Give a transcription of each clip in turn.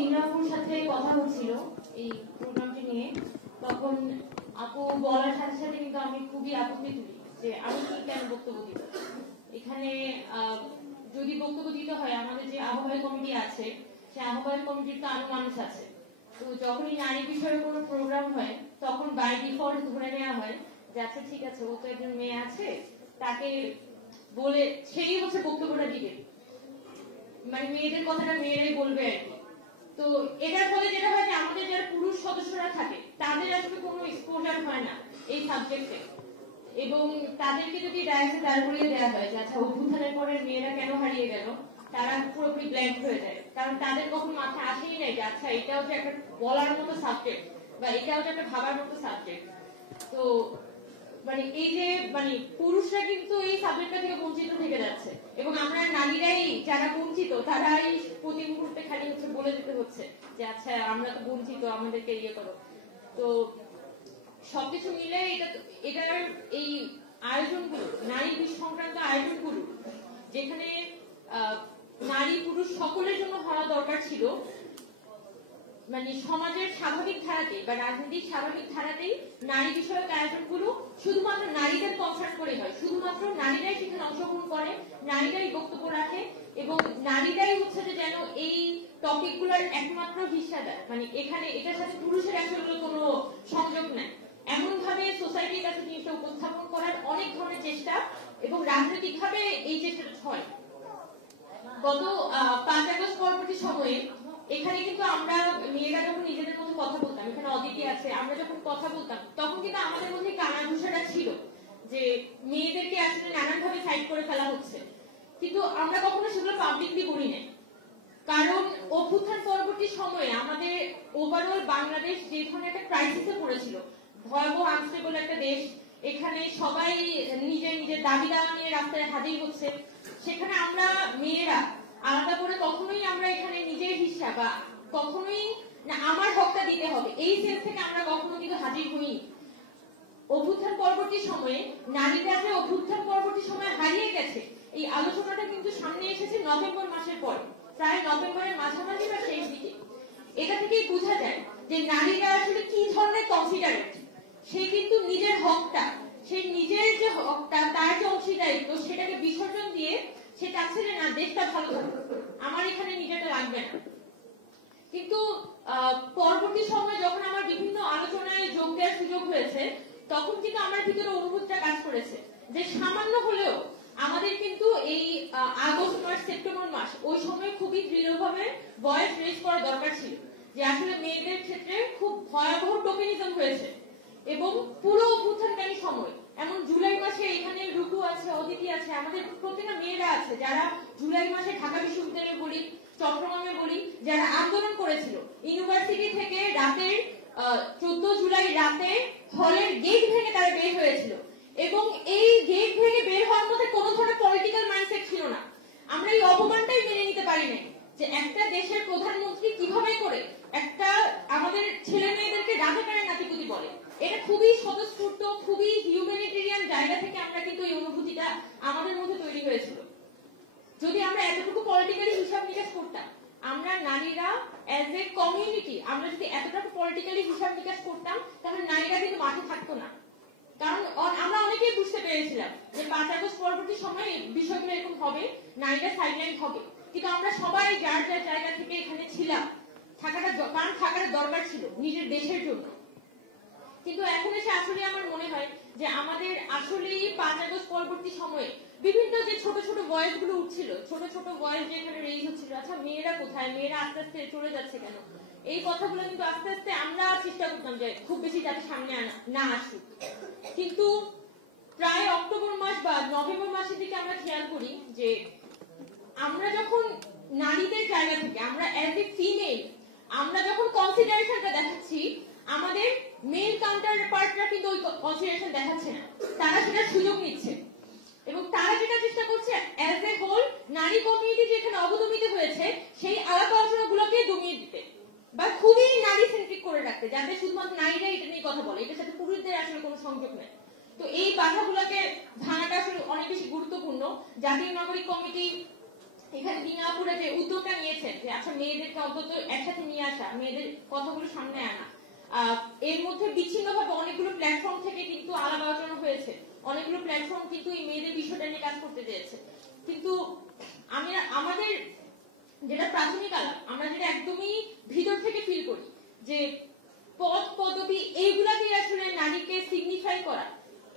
দিনরাপুর সাথে কথা হচ্ছিল এই প্রোগ্রামটি নিয়ে, তখন আপু বলার সাথে সাথে কিন্তু আমি খুবই আপত্তি তুলি যে আমি কি কেন বক্তব্য দিব এখানে। যদি বক্তব্য দিতে হয়, আমাদের যে আহ্বায়ক কমিটি আছে, সেই আহ্বায়ক কমিটির তো আরো মানুষ আছে। তো যখনই নারী বিষয়ে কোনো প্রোগ্রাম হয়, তখন বাই ডিফল্ট ধরে নেওয়া হয় যে আচ্ছা ঠিক আছে, ও তো একজন মেয়ে আছে, তাকে বলে সেই হচ্ছে বক্তব্যটা দিবে, মানে মেয়েদের কথাটা মেয়েরাই বলবে আর কি। তো এটার ফলে যেটা হয় যে আমাদের যারা পুরুষ সদস্যরা থাকে তাদের আসলে কোনো এক্সপোজার হয় না এই সাবজেক্টে, এবং তাদেরকে যদি ডায়াসে দাঁড় করিয়ে দেওয়া হয় যে আচ্ছা অভ্যুত্থানের পরে মেয়েরা কেন হারিয়ে গেল, তারা পুরোপুরি ব্ল্যাঙ্ক হয়ে যায়। কারণ তাদের কখন মাথায় আসেই নাই যে আচ্ছা এটাও যে একটা বলার মতো সাবজেক্ট বা এটাও যে একটা ভাবার মতো সাবজেক্ট। তো মানে এই যে মানে পুরুষরা কিন্তু এই সাবজেক্টটা থেকে বঞ্চিত থেকে যাচ্ছে, এবং আমরা নারীরাই যারা বঞ্চিত তারাই প্রতি মুহূর্তে খালি হচ্ছে বলে দিতে হচ্ছে যে আচ্ছা আমরা তো বঞ্চিত, আমাদেরকে ইয়ে করো। তো সবকিছু মিলে এটার এই আয়োজনগুলো, নারী সংক্রান্ত আয়োজনগুলো যেখানে নারী পুরুষ সকলের জন্য হওয়া দরকার ছিল, মানে সমাজের স্বাভাবিক ধারাতেই বা রাজনীতির স্বাভাবিক ধারাতেই নারী বিষয়ক আয়োজনগুলো শুধুমাত্র নারীদের কনসার্ন করে হয়, শুধুমাত্র নারীরাই সেখানে অংশগ্রহণ করে, নারীরাই বক্তব্য রাখে, এবং নারীরাই হচ্ছে যে যেন এই টপিক গুলার একমাত্র হিস্সা দেয়। মানে এখানে এটার সাথে পুরুষের আসলে কোনো সংযোগ নাই, এমন ভাবে সোসাইটির কাছে জিনিসটা উপস্থাপন করার অনেক ধরনের চেষ্টা, এবং রাজনৈতিক ভাবে এই চেষ্টাটা হয়। গত 5 আগস্ট পরবর্তী সময়ে এখানে কিন্তু আমরা মেয়েরা যখন নিজেদের মধ্যে কথা বলতাম, এখানে অদিতি আছে, আমরা যখন কথা বলতাম তখন কিন্তু আমাদের মধ্যে কানাঘুষাটা ছিল যে মেয়েদেরকে আসলে নানান ভাবে সাইড করে ফেলা হচ্ছে, কিন্তু আমরা কখনো সেগুলো পাবলিকলি বলি না। কারণ অভ্যুত্থান পরবর্তী সময়ে আমাদের ওভারঅল বাংলাদেশ যে ধরনের একটা ক্রাইসিসে পড়েছিল, ভয়াবহ আনস্টেবল একটা দেশ, এখানে সবাই নিজের নিজের দাবি দাওয়া নিয়ে রাস্তায় হাজির হচ্ছে, সেখানে আমরা মেয়েরা আলাদা করে কখনোই আমরা এখানে নিজের হিস্সা বা কখনোই না আমার হকটা দিতে হবে এই সেন্স থেকে আমরা কখনো কিন্তু হাজির হইনি। অভ্যুত্থান পরবর্তী সময়ে নারীরা যে অভ্যুত্থান পরবর্তী সময়ে হারিয়ে গেছে, এই আলোচনাটা কিন্তু সামনে এসেছে নভেম্বর মাসের পরে, প্রায় নভেম্বরের মাঝামাঝি বা শেষ দিকে। এটা থেকেই বোঝা যায় যে নারীরা আসলে কি ধরনের কনসিডারেট। সে কিন্তু নিজের হকটা, সে নিজের যে হকটা, তার যে অংশীদারিত্ব, সেটাকে বিসর্জন দিয়ে সে চাচ্ছে যে না দেশটা ভালো থাকুক, আমার এখানে নিজেটা লাগবে না। কিন্তু পরবর্তী সময়ে যখন আমার বিভিন্ন আলোচনায় যোগ দেওয়ার সুযোগ হয়েছে, তখন কিন্তু আমার ভিতরে অনুভূতিটা কাজ করেছে যে সামান্য হলেও আমাদের কিন্তু এই আগস্ট মাস সেপ্টেম্বর মাস ওই সময় খুবই দৃঢ়ভাবে ভয়েস রেজ করা দরকার ছিল যে আসলে মেয়েদের ক্ষেত্রে খুব ভয়াবহ টোকেনিজম হয়েছে, এবং পুরো অভ্যুত্থানকারী সময়, এমন জুলাই মাসে এখানে রুকু আছে, অদিতি আছে, আমাদের প্রত্যেকটা মেয়েরা আছে যারা জুলাই মাসে ঢাকা বিশ্ববিদ্যালয়ে বলি, চট্টগ্রামে বলি, যারা আন্দোলন করেছিল ইউনিভার্সিটি থেকে রাতের 14 জুলাই রাতে হলের গেট ভেঙে তারা বের হয়েছিল, এবং এই গেট ভেঙে বের হওয়ার মধ্যে কোনো ধরনের পলিটিক্যাল মাইন্ডসেট ছিল না। আমরা এই অপমানটাই মেনে নিতে পারি না যে একটা দেশের প্রধানমন্ত্রী কিভাবে করে একটা আমাদের ছেলে মেয়েদেরকে রাজাকারের নাতিপুতি বলে। এটা খুবই স্বতঃস্ফূর্ত, খুবই হিউম্যানিটেরিয়ান জায়গা থেকে আমরা কিন্তু এই অনুভূতিটা আমাদের মধ্যে তৈরি হয়েছিল। যদি আমরা এতটুকু পলিটিক্যালি হিসাব নিকাশ করতাম, আমরা নারীরা অ্যাজ এ কমিউনিটি আমরা যদি এতটুকু পলিটিক্যালি হিসাব নিকাশ করতাম, তাহলে নারীরা কিন্তু মাঠে থাকতো না। কারণ আমরা অনেকেই বুঝতে পেরেছিলাম যে 5 আগস্ট পরবর্তী সময়ে বিষয়গুলো এরকম হবে, নারীরা সাইডলাইন হবে, কিন্তু আমরা সবাই যার যার জায়গা থেকে এখানে ছিলাম, কারণ থাকাটা দরকার ছিল নিজের দেশের জন্য। কিন্তু এখন এসে আসলে আমার মনে হয় যে আমাদের আসলেই 5 আগস্ট পরবর্তী সময়ে বিভিন্ন যে ছোট ছোট ভয়েস গুলো উঠছিল, ছোট ছোট ভয়েস যেখানে রেজ হচ্ছিল, আচ্ছা মেয়েরা কোথায়, মেয়েরা আস্তে আস্তে চলে যাচ্ছে কেন, এই কথাগুলো কিন্তু আস্তে আস্তে আমরা চেষ্টা করতাম যে খুব বেশি যাতে সামনে না আসুক। কিন্তু প্রায় অক্টোবর মাস বা নভেম্বর মাসের দিকে আমরা খেয়াল করি যে আমরা যখন নারীদের জায়গা থেকে, আমরা অ্যাজ এ ফিমেল, আমরা যখন কনসিডারেশনটা দেখাচ্ছি, আমাদের মেল কাউন্টার পার্টরা কিন্তু ওই কনসিডারেশন দেখাচ্ছে না, তারা সেটার সুযোগ নিচ্ছে, এবং তারা যেটা চেষ্টা করছে অ্যাজ এ হোল নারী কমিউনিটি যেখানে অবদমিত হয়েছে সেই আলাপ আলোচনাগুলোকে দমিয়ে দিতে বা খুবই নারী সেন্ট্রিক করে রাখতে, যাতে শুধুমাত্র নারীরা এটা নিয়ে কথা বলে, এটার সাথে পুরুষদের আসলে কোনো সংযোগ নেই। তো এই বাধাগুলোকে ভাঙাটা আসলে অনেক বেশি গুরুত্বপূর্ণ। জাতীয় নাগরিক কমিটি এখানে দিনাপুরে যে উদ্যোগটা নিয়েছেন যে আচ্ছা মেয়েদেরকে অন্তত একসাথে নিয়ে আসা, মেয়েদের কথাগুলো সামনে আনা, এর মধ্যে বিচ্ছিন্নভাবে অনেকগুলো প্ল্যাটফর্ম থেকে কিন্তু আলাপ আলোচনা হয়েছে, অনেকগুলো প্ল্যাটফর্ম কিন্তু এই মেয়েদের বিষয়টা নিয়ে কাজ করতে চেয়েছে। কিন্তু আমাদের যেটা প্রাথমিক আলাপ, আমরা যেটা একদমই ভিতর থেকে ফিল করি যে পদ পদবি এইগুলাকে আসলে নারীকে সিগনিফাই করা,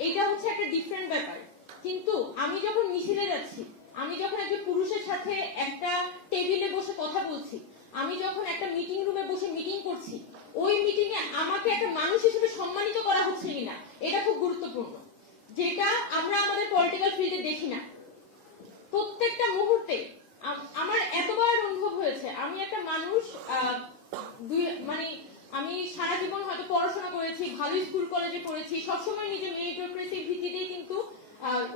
এটা হচ্ছে একটা ডিফারেন্ট ব্যাপার। কিন্তু আমি যখন মিছিলে যাচ্ছি, আমি যখন একজন পুরুষের সাথে একটা টেবিলে বসে কথা বলছি, আমি যখন একটা মিটিং রুমে বসে মিটিং করছি, ওই মিটিং এ আমাকে একটা মানুষ হিসেবে সম্মানিত করা হচ্ছে কিনা, এটা খুব গুরুত্বপূর্ণ, যেটা আমরা আমাদের পলিটিক্যাল ফিল্ডে দেখি না। প্রত্যেকটা মুহূর্তে আমার এতবার অনুভব হয়েছে, আমি একটা মানুষ, মানে আমি সারা জীবন হয়তো পড়াশোনা করেছি, ভালো স্কুল কলেজে পড়েছি, সবসময় নিজের মেরিটোক্রেসির ভিত্তিতেই কিন্তু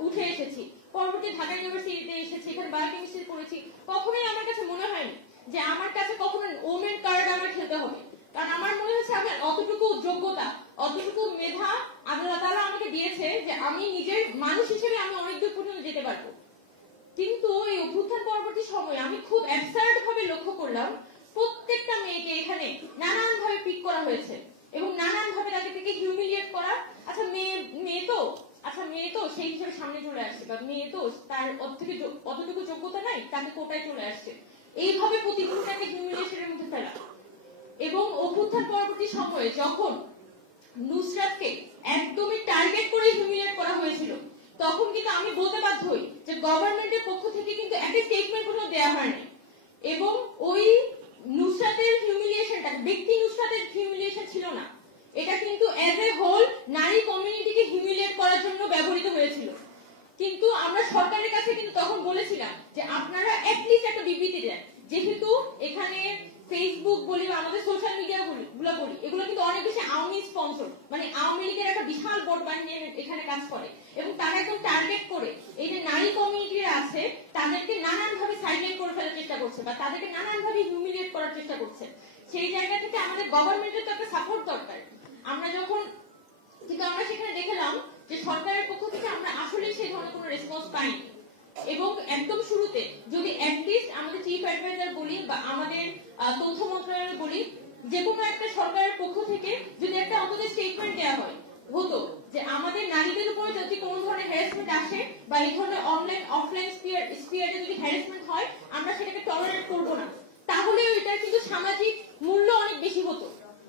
উঠে এসেছি। পরবর্তী ঢাকা ইউনিভার্সিটিতে এসেছি, এখানে বায়োকেমিস্ট্রি পড়েছি। কখনোই আমার কাছে মনে হয়নি যে আমার কাছে কখনো ওমেন কার্ড আমার খেলতে হবে, কারণ আমার মনে হচ্ছে আমার অতটুকু যোগ্যতা, অতটুকু মেধা আল্লাহ তাআলা আমাকে দিয়েছে যে আমি নিজের মানুষ হিসেবে আমি অনেক দূর পর্যন্ত যেতে পারবো। কিন্তু এই অভ্যুত্থান পরবর্তী সময়ে আমি খুব অ্যাবসার্ড ভাবে লক্ষ্য করলাম প্রত্যেকটা মেয়েকে এখানে নানান ভাবে পিক করা হয়েছে এবং নানান ভাবে তাদেরকে হিউমিলিয়েট করা। আচ্ছা মেয়ে তো সেই হিসেবে সামনে চলে আসছে, বা মেয়ে তো তার অতটুকু যোগ্যতা নাই, তাকে কোটায় চলে আসছে, এইভাবে প্রতিদিনটাকে হিউমিলিয়েশনের মধ্যে ফেলা। এবং অভ্যুত্থান পরবর্তী সময়ে যখন নুসরাতকে একদমই টার্গেট করে হিউমিলিয়েট করা হয়েছিল, তখন কিন্তু আমি বলতে বাধ্য হই যে গভর্নমেন্টের পক্ষ থেকে কিন্তু একটা স্টেটমেন্ট কোনো দেওয়া হয়নি, এবং ওই নুসরাতের হিউমিলিয়েশনটা ব্যক্তি নুসরাতের হিউমিলিয়েশন ছিল না, এটা কিন্তু এজ এ হোল নারী কমিউনিটিকে হিউমিলিয়েট করার জন্য ব্যবহৃত হয়েছিল। কিন্তু আমরা সরকারের কাছে কিন্তু তখন বলেছিলাম যে আপনারা অ্যাটলিস্ট একটা বিবৃতি দেন, যেহেতু এখানে ফেসবুক বলি বা আমাদের সোশ্যাল মিডিয়া গুলো বলি, এগুলো কিন্তু অনেক বেশি আওয়ামী স্পন্সর, মানে আওয়ামী লীগের একটা বিশাল বোর্ড বানিয়ে এখানে কাজ করে, এবং তারা একদম টার্গেট করে এই যে নারী কমিউনিটিরা আছে তাদেরকে নানান ভাবে সাইডলাইন করে ফেলার চেষ্টা করছে, বা তাদেরকে নানান ভাবে হিউমিলিয়েট করার চেষ্টা করছে। সেই জায়গা থেকে আমাদের গভর্নমেন্টের তো একটা সাপোর্ট দরকার। কিন্তু আমরা সেখানে দেখলাম যে সরকারের পক্ষ থেকে আমরা আসলে সেই ধরনের কোনো রেসপন্স পাইনি। এবং একদম শুরুতে যদি অ্যাটলিস্ট আমাদের চিফ অ্যাডভাইজার বলি বা আমাদের তথ্য মন্ত্রণালয় বলি, যে কোনো একটা সরকারের পক্ষ থেকে যদি একটা অন্তত স্টেটমেন্ট দেওয়া হয় হতো যে আমাদের নারীদের উপরে যদি কোনো ধরনের হ্যারাসমেন্ট আসে বা এই ধরনের অনলাইন অফলাইন স্পিয়ারে যদি হ্যারাসমেন্ট হয়, আমরা সেটাকে টলারেট করবো না, তাহলে এটা কিন্তু সামাজিক মূল্য অনেক বেশি হতো।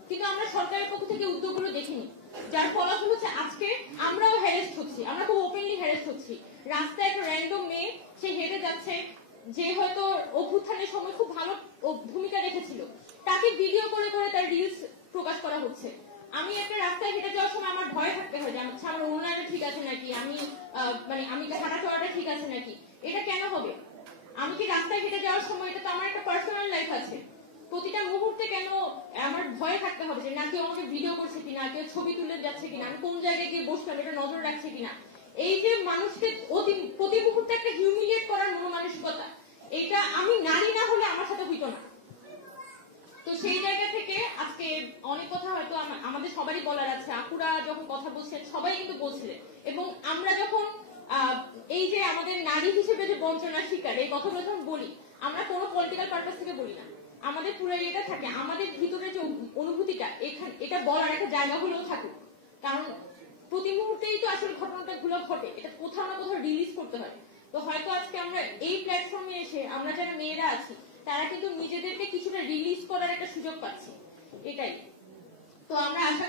কিন্তু আমরা সরকারের পক্ষ থেকে উদ্যোগগুলো দেখিনি, যার ফলাফল হচ্ছে আজকে আমরাও হ্যারাস্ট হচ্ছি, আমরা খুব ওপেনলি হ্যারাস্ট হচ্ছি। রাস্তায় একটা র্যান্ডম মেয়ে সে হেঁটে যাচ্ছে, যে হয়তো অভ্যুত্থানের সময় খুব ভালো ভূমিকা রেখেছিল, তাকে ভিডিও করে করে তার রিলস প্রকাশ করা হচ্ছে। আমি একটা রাস্তায় হেঁটে যাওয়ার সময় আমার ভয় থাকতে হয় যে আমার ওনারা ঠিক আছে নাকি, আমি হাঁটা চলাটা ঠিক আছে নাকি। এটা কেন হবে? আমি কি রাস্তায় হেঁটে যাওয়ার সময়, এটা তো আমার একটা পার্সোনাল লাইফ আছে, প্রতিটা মুহূর্তে কেন আমার ভয়ে থাকতে হবে যে না কেউ আমাকে ভিডিও করছে কিনা, কেউ ছবি তুলে যাচ্ছে কিনা, আমি কোন জায়গায় গিয়ে বসলাম এটা নজর রাখছে কিনা। এই যে মানুষকে প্রতি মুহূর্তে একটা হিউমিলিয়েট করার মনোমানসিকতা, এটা আমি নারী না হলে আমার সাথে হইতো না। তো সেই জায়গা থেকে আজকে অনেক কথা হয়তো আমাদের সবারই বলার আছে, আপুরা যখন কথা বলছেন সবাই কিন্তু বলছিলেন, এবং আমরা যখন এই যে আমাদের নারী হিসেবে যে বঞ্চনার শিকার, এই কথাগুলো যখন বলি, আমরা কোনো পলিটিক্যাল পারপাস থেকে বলি না, আমাদের পুরো এটা থাকে, আমাদের ভিতরে যে অনুভূতিটা এটা বলার একটা জায়গা হলেও থাকুক, কারণ প্রতি মুহূর্তেই তো আসলে ঘটনাগুলো ঘটে, এটা কোথাও না কোথাও রিলিজ করতে হয়। তো হয়তো আজকে আমরা এই প্ল্যাটফর্মে এসে আমরা যারা মেয়েরা আছি তারা কিন্তু নিজেদেরকে কিছুটা রিলিজ করার একটা সুযোগ পাচ্ছি, এটাই। তো আমি আশা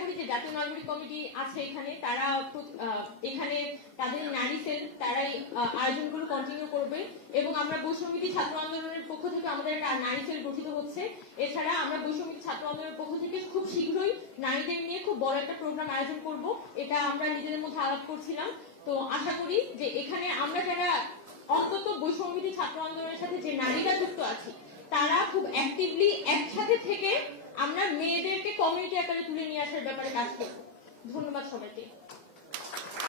করি যে জাতীয় নাগরিক কমিটি আছে এখানে, তারা এখানে তাদের নারী সেল তারাই আয়োজনগুলো কন্টিনিউ করবে, এবং আমরা বৈষম্যবিরোধী ছাত্র আন্দোলনের পক্ষ থেকে আমাদের একটা নারী সেল গঠিত হচ্ছে। এছাড়া আমরা বৈষম্যবিরোধী ছাত্র আন্দোলনের পক্ষ থেকে খুব শীঘ্রই নারীদের নিয়ে খুব বড় একটা প্রোগ্রাম আয়োজন করব, এটা আমরা নিজেদের মধ্যে আলাপ করছিলাম। তো আশা করি যে এখানে আমরা যারা অন্তত বৈষম্যবিরোধী ছাত্র আন্দোলনের সাথে যে নারীরা যুক্ত আছি, তারা খুব অ্যাক্টিভলি একসাথে থেকে আমরা মেয়েদেরকে কমিউনিটি আকারে তুলে নিয়ে আসার ব্যাপারে কাজ করব। ধন্যবাদ সবাইকে।